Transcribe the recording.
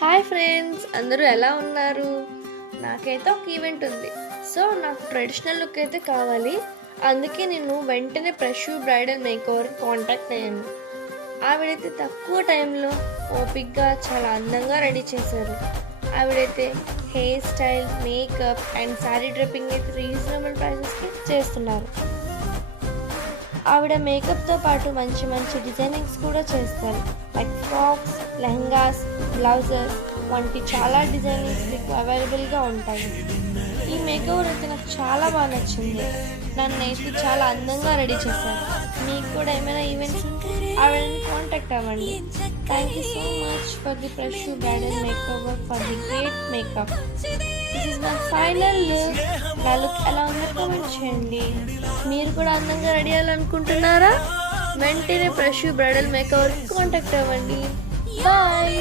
Hi friends, అందరూ ఎలా ఉన్నారు? నాకైతే ఒక ఈవెంట్ ఉంది. సో నాకు ట్రెడిషనల్ లుక్ అయితే కావాలి. అందుకే నేను వెంటనే ప్రశు బ్రైడల్ మేకోవర్ కాంటాక్ట్ అయ్యాను. ఆవిడైతే తక్కువ టైంలో ఓపిక్గా చాలా అందంగా రెడీ చేశారు. ఆవిడైతే hair style, makeup and saree draping అయితే రీజనబుల్ ప్రైసెస్కి చేస్తున్నారు. ఆవిడ మేకప్తో పాటు మంచి మంచి డిజైనింగ్స్ కూడా చేస్తారు. లైక్ ఫ్రాక్స్, లెహంగాస్, బ్లౌజెస్ వంటి చాలా డిజైనింగ్స్ మీకు అవైలబుల్గా ఉంటాయి. ఈ మేకవర్ అయితే నాకు చాలా బాగా నచ్చింది. నన్ను అయితే చాలా అందంగా రెడీ చేశారు. మీకు కూడా ఏమైనా ఈవెంట్స్ ఉంటే ఆవిడని కాంటాక్ట్ అవ్వండి. Thank you so much for the Prashu bridal makeover for the great makeup. This is my final look. నా లుక్ ఎలా ఉందో కామెంట్ చేయండి. మీరు కూడా అందంగా రెడీ అవ్వాలనుకుంటున్నారా? వెంటనే ప్రశు బ్రైడల్ మేకఓవర్ కాంటాక్ట్ అవ్వండి. బాయ్.